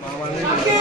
Mama,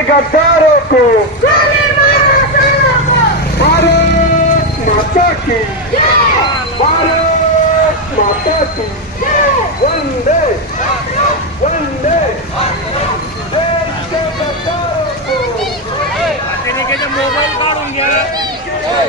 के गद्दारों को। भारत माता की। भारत माता की। वंदे। वंदे। देश के गद्दारों को। अरे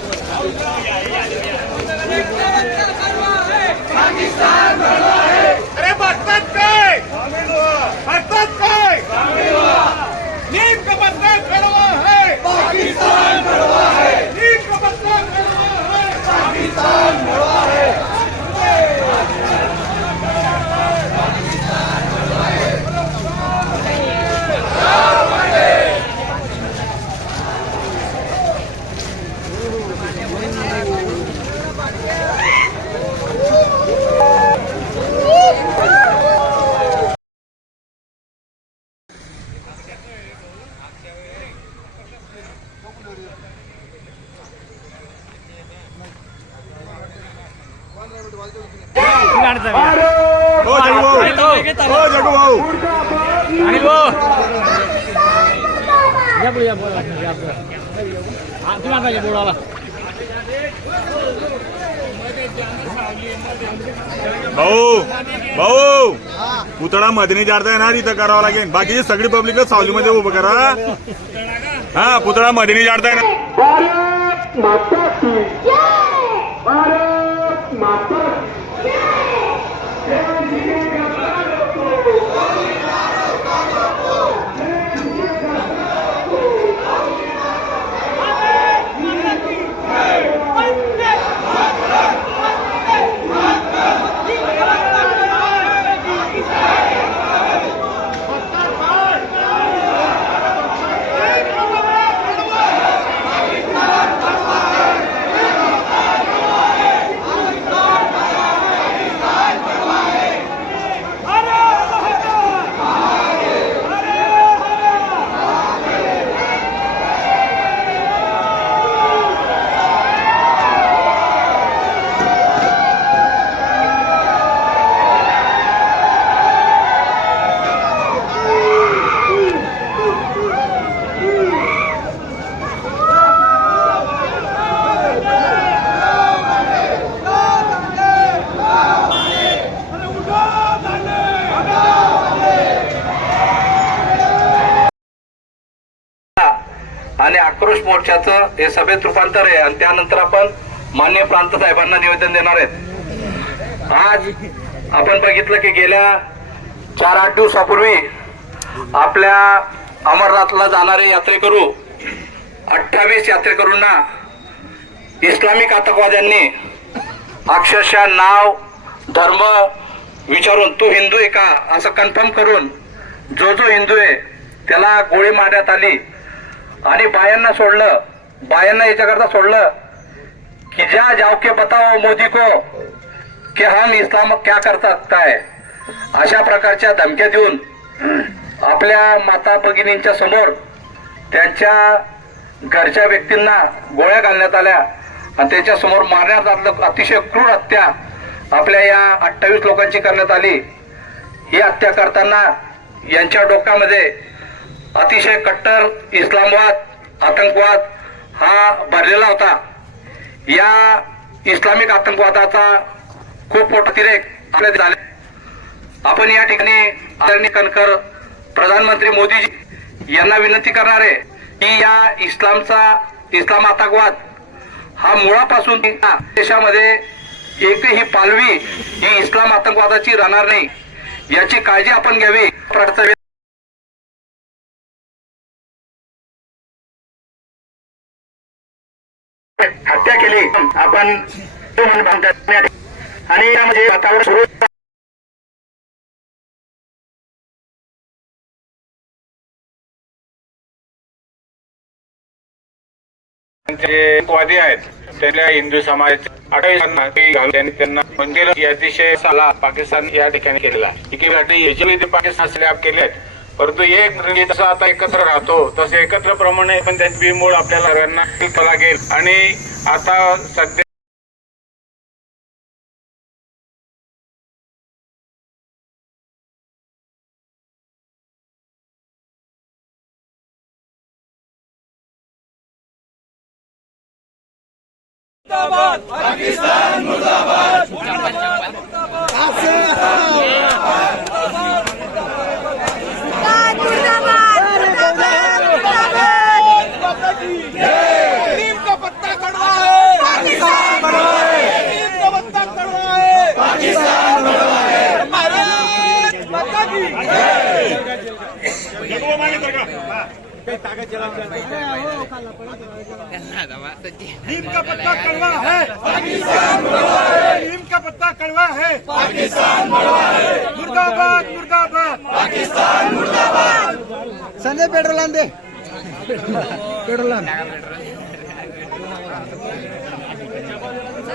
जगू भाऊ हो जगू भाऊ. भाऊ. भाऊ पुतळा मधनी जारता येणार इथं करावं लागेल. बाकीची सगळी पब्लिक सावलीमध्ये उभं करा. हा पुतळा मधनी जारता येणार आक्रोश मोर्चाचं हे सभेत रूपांतर आहे आणि त्यानंतर आपण मान्य प्रांत साहेबांना निवेदन देणार आहेत. आज आपण बघितलं की गेल्या चार आठ दिवसापूर्वी आपल्या अमरनाथला जाणारे यात्रेकरू अठ्ठावीस यात्रेकरूंना इस्लामिक आतंकवाद्यांनी अक्षरशः नाव धर्म विचारून तू हिंदू आहे का? असं कन्फर्म करून जो जो हिंदू आहे त्याला गोळी मारण्यात आली. आणि बायांना सोडलं. बायांना याच्याकरता सोडलं. कि जा जावके बताओ मोदी को कि हम इस्लाम क्या करता काय? अशा प्रकारच्या धमक्या देऊन आपल्या माता भगिनींच्या समोर त्यांच्या घरच्या व्यक्तींना गोळ्या घालण्यात आल्या. आणि त्याच्यासमोर मारण्यात आलं. अतिशय क्रूर हत्या आपल्या या अठ्ठावीस लोकांची करण्यात आली. ही हत्या करताना यांच्या डोक्यामध्ये अतिशय कट्टर इस्लामवाद आतंकवाद हा भरलेला होता. या इस्लामिक आतंकवादाचा खूप मोठा तिरेक आपल्या झाले. आपण या ठिकाणी आदरणीय कणकर प्रधानमंत्री मोदीजी यांना विनंती करणार आहे की या इस्लामचा इस्लाम आतंकवाद हा मुळापासून देशामध्ये एकही पालवी ही इस्लाम आतंकवादाची राहणार नाही. याची काळजी आपण घ्यावी. प्रकारचा हत्या केली. आपण आणि म्हणजे वातावरण सुरू जे वादी आहेत त्यांना हिंदू समाज त्यांनी त्यांना मंदिर अतिशय साला पाकिस्तान या ठिकाणी केलेला. पाकिस्तान स्लॅब केले आहेत. परंतु एक म्हणजे जसं आता एकत्र राहतो. तसं एकत्र प्रमाणे पण त्यांची मूळ आपल्याला सगळ्यांना लागेल. आणि आता सध्या पाकिस्तान मुर्दाबाद का पत्ता कड़वा है पाकिस्तान कड़वा है नीम का पत्ता कड़वा है पाकिस्तान कड़वा है भारत माता की नीम का पत्ता कड़वा है पाकिस्तान है नीम का पत्ता कड़वा है पाकिस्तान कड़वा है मुर्दाबाद. मुर्दाबाद पाकिस्तान मुर्दाबाद संजय पेट्रोल आण. दे पेट्रोल.